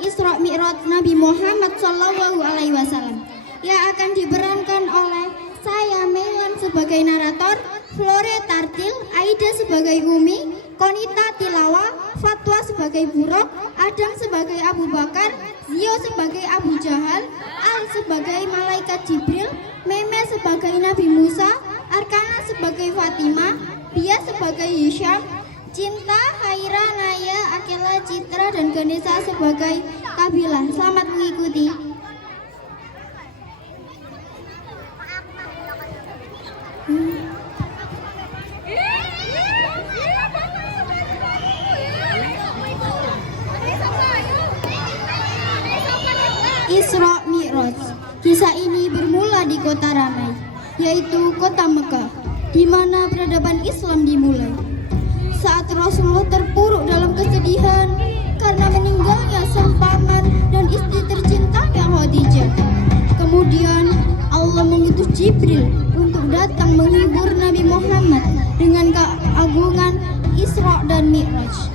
Isra Mi'raj Nabi Muhammad SAW yang akan diperankan oleh saya Melan sebagai narator, Flore Tartil, Aida sebagai Umi, Konita Tilawa, Fatwa sebagai Buruk, Adam sebagai Abu Bakar, Zio sebagai Abu Jahal, Al sebagai Malaikat Jibril, Meme sebagai Nabi Musa, Arkana sebagai Fatimah, Bia sebagai Hisham, Cinta, Haira, Naya, Akela, Citra, dan Ganesha sebagai Kabilah. Selamat mengikuti. Isra Mi'raj. Kisah ini bermula di kota ramai, yaitu kota Mekah, di mana peradaban Islam dimulai. Saat Rasulullah terpuruk dalam kesedihan karena meninggalnya sang paman dan istri tercintanya Khadijah. Kemudian Allah mengutus Jibril untuk datang menghibur Nabi Muhammad dengan keagungan Isra dan Mi'raj.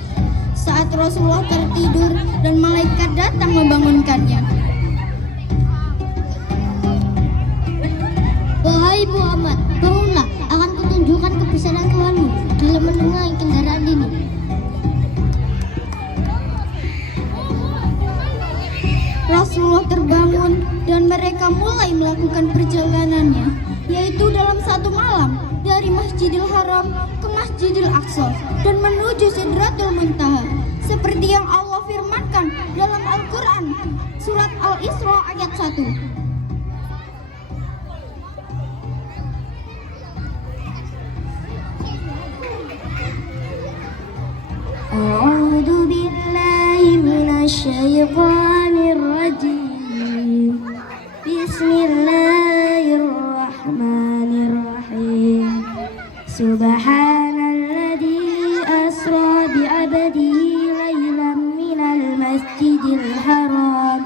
Saat Rasulullah tertidur dan malaikat datang membangunkannya. Wahai Muhammad, bangunlah, akan kutunjukkan kebesaran Tuhanmu dalam menunggangi kendaraan ini. Rasulullah terbangun dan mereka mulai melakukan perjalanannya, yaitu dalam satu malam dari Masjidil Haram ke Masjidil Aqsa dan menuju Sidratul Muntaha, seperti yang Allah firmankan dalam Al-Quran surat Al-Isra ayat 1. A'udzu billahi minasy syaithanir rajim. Bismillahirrahmanirrahim. Subhanalladzi asra bi'abdihi lailan minal masjidil haram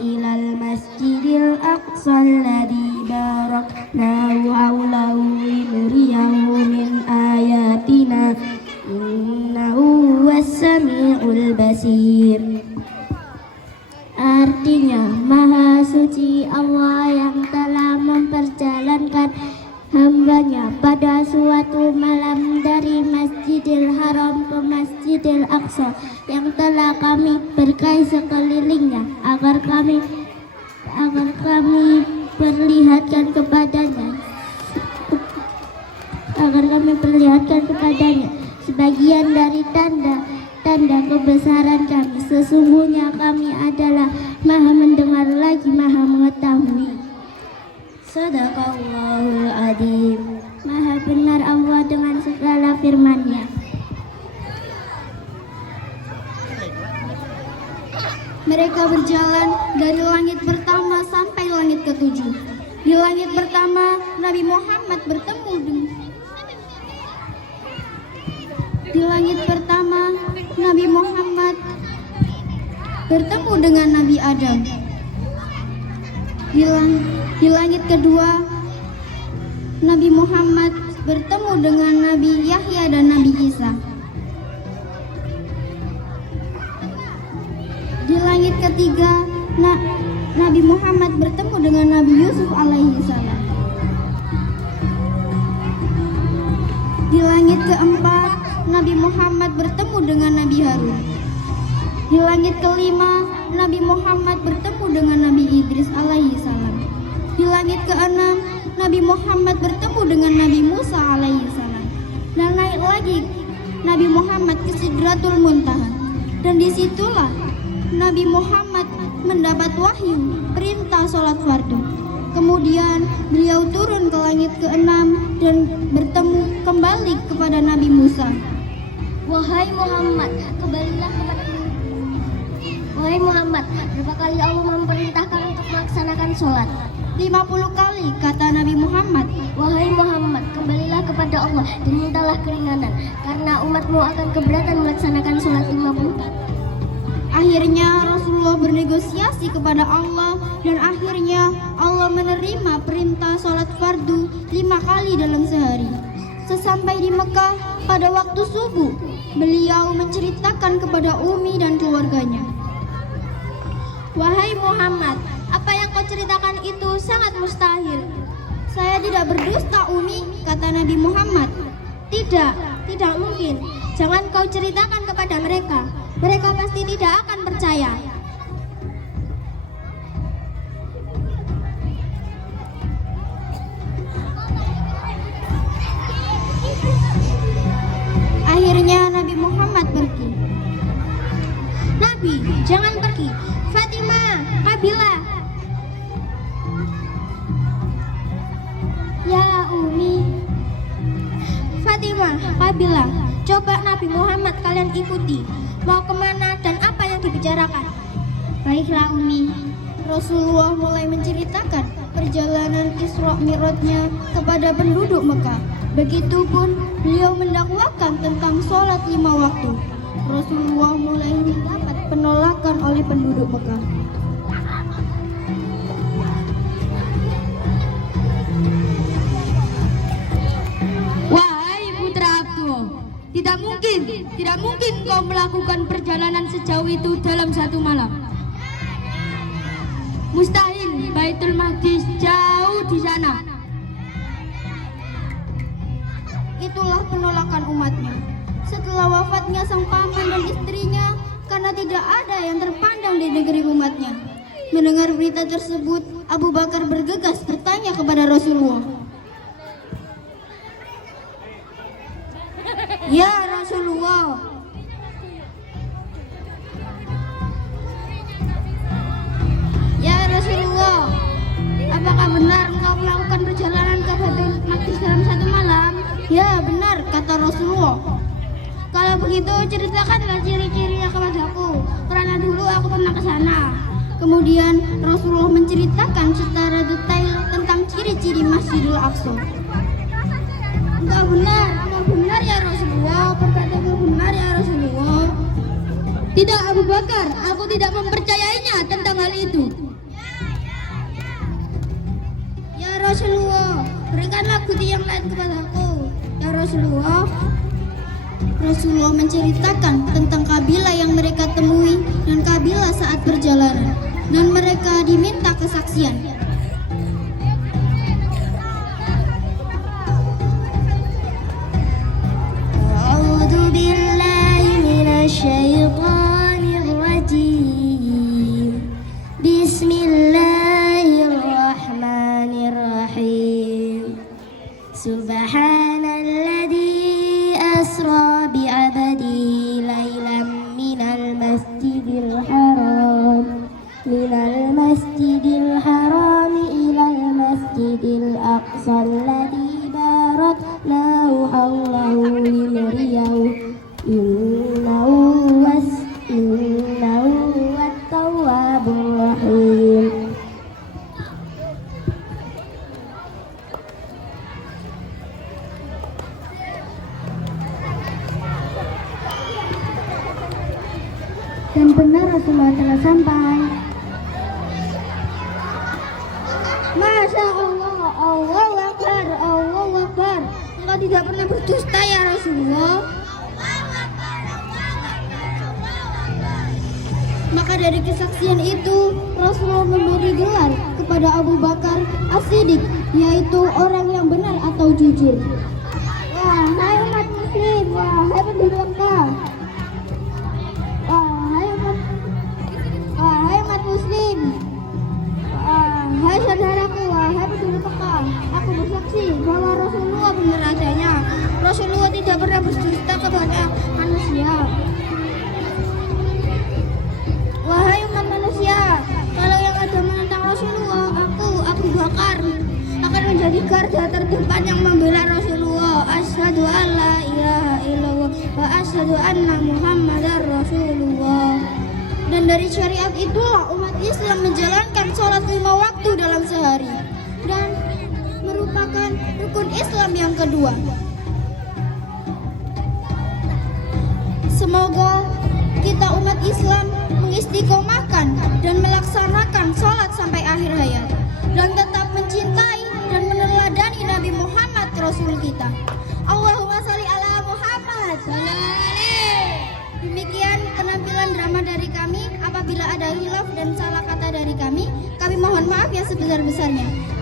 ilal masjidil aqsa alladzi baraknahu hawlahu linuriyahu min ayatina innahu was-sami'ul basir. Artinya, Maha Suci Allah yang telah memperjalankan hambanya pada suatu malam dari Masjidil Haram ke Masjidil Aqsa yang telah kami berkahi sekelilingnya agar kami perlihatkan kepadanya sebagian dari tanda kebesaran kami. Sesungguhnya kami adalah Maha mendengar lagi Maha mengetahui. Sadaqallahul Adzim. Maha benar Allah dengan segala firman-Nya. Mereka berjalan dari langit pertama sampai langit ketujuh. Di langit pertama, Nabi Muhammad bertemu dengan Nabi Adam. Di langit kedua, Nabi Muhammad bertemu dengan Nabi Yahya dan Nabi Isa. Di langit ketiga, Nabi Muhammad bertemu dengan Nabi Yusuf alaihi salam. Di langit keempat, Nabi Muhammad bertemu dengan Nabi Harun. Di langit kelima, Nabi Muhammad bertemu dengan Nabi Idris alaihi salam. Di langit keenam, Nabi Muhammad bertemu dengan Nabi Musa alaihi salam. Dan naik lagi Nabi Muhammad ke Sidratul Muntaha. Dan disitulah Nabi Muhammad mendapat wahyu perintah sholat fardu. Kemudian beliau turun ke langit keenam dan bertemu kembali kepada Nabi Musa. Wahai Muhammad, kembalilah kepada Wahai Muhammad, berapa kali Allah memerintahkan untuk melaksanakan sholat? 50 kali, kata Nabi Muhammad. Wahai Muhammad, kembalilah kepada Allah dan mintalah keringanan, karena umatmu akan keberatan melaksanakan sholat 50 kali. Akhirnya Rasulullah bernegosiasi kepada Allah dan akhirnya Allah menerima perintah sholat fardu 5 kali dalam sehari. Sesampai di Mekah pada waktu subuh, beliau menceritakan ceritakan kepada Umi dan keluarganya. Wahai Muhammad, apa yang kau ceritakan itu sangat mustahil. Saya tidak berdusta, Umi, kata Nabi Muhammad. Tidak mungkin. Jangan kau ceritakan kepada mereka. Mereka pasti tidak akan percaya. Akhirnya Nabi Muhammad pergi. Nabi, jangan pergi. Fatimah, Kabilah. Ya Umi. Fatimah, Kabilah, coba Nabi Muhammad kalian ikuti. Mau kemana dan apa yang dibicarakan? Baiklah Umi. Rasulullah mulai menceritakan perjalanan Isra Mi'rajnya kepada penduduk Mekah. Begitupun beliau mendakwakan tentang sholat 5 waktu. Rasulullah mulai mendapat penolakan oleh penduduk Mekah. Wahai putra Abdul, tidak mungkin kau melakukan perjalanan sejauh itu dalam satu malam. Mustahil, Baitul Maqdis jauh di sana. Itulah penolakan umatnya. Setelah wafatnya sang paman dan istrinya, karena tidak ada yang terpandang di negeri umatnya. Mendengar berita tersebut, Abu Bakar bergegas bertanya kepada Rasulullah. Ya Rasulullah, apakah benar engkau melakukan perjalanan ke Baitul Maqdis dalam satu malam? Ya benar, kata Rasulullah. Kalau begitu ceritakanlah ciri-cirinya kepadaku, karena dulu aku pernah ke sana. Kemudian Rasulullah menceritakan secara detail tentang ciri-ciri Masjidil Aqsa. Engkau benar ya Rasulullah, berkata engkau benar ya Rasulullah. Tidak Abu Bakar, aku tidak mempercayainya tentang hal itu. Ya Rasulullah, berikanlah bukti yang lain kepadaku. Ya Rasulullah. Rasulullah menceritakan tentang kabilah yang mereka temui dan kabilah saat perjalanan, dan mereka diminta kesaksian. A'udzu billahi minasyaitonir rajim. Bismillahirrahmanirrahim. Subhanalladzi asra bi'abdihi lailan minal masjidil haram ilal masjidil aqsa alladzi baraknahu hawlahu linuriyahu innahu wat-tawwabur rahim. Dan benar Rasulullah telah sampai. Masya Allah, Allahu Akbar, Allahu Akbar. Engkau tidak pernah berdusta ya Rasulullah. Maka dari kesaksian itu Rasulullah memberi gelar kepada Abu Bakar As-Siddiq, yaitu orang yang benar atau jujur. Wahai umat muslim, wahai penduduk Mekah, wahai umat muslim, wahai saudaraku, wahai penduduk Mekah, aku bersaksi bahwa Rasulullah benar adanya. Rasulullah tidak pernah berdusta kepada manusia. Wahai umat manusia, kalau yang ada menentang Rasulullah, aku Abu Bakar akan menjadi garda terdepan yang membela Rasulullah. Asyhadu an la ilaha illallah wa asyhadu anna Muhammadar Rasulullah. Dan dari syariat itulah umat Islam menjalankan sholat 5 waktu dalam sehari, dan merupakan rukun Islam yang kedua. Semoga kita umat Islam mengistiqomahkan dan melaksanakan sholat sampai akhir hayat, dan tetap mencintai dan meneladani Nabi Muhammad Rasul kita. Allahumma sholli ala Muhammad. Demikian ada hilaf dan salah kata dari kami mohon maaf yang sebesar-besarnya.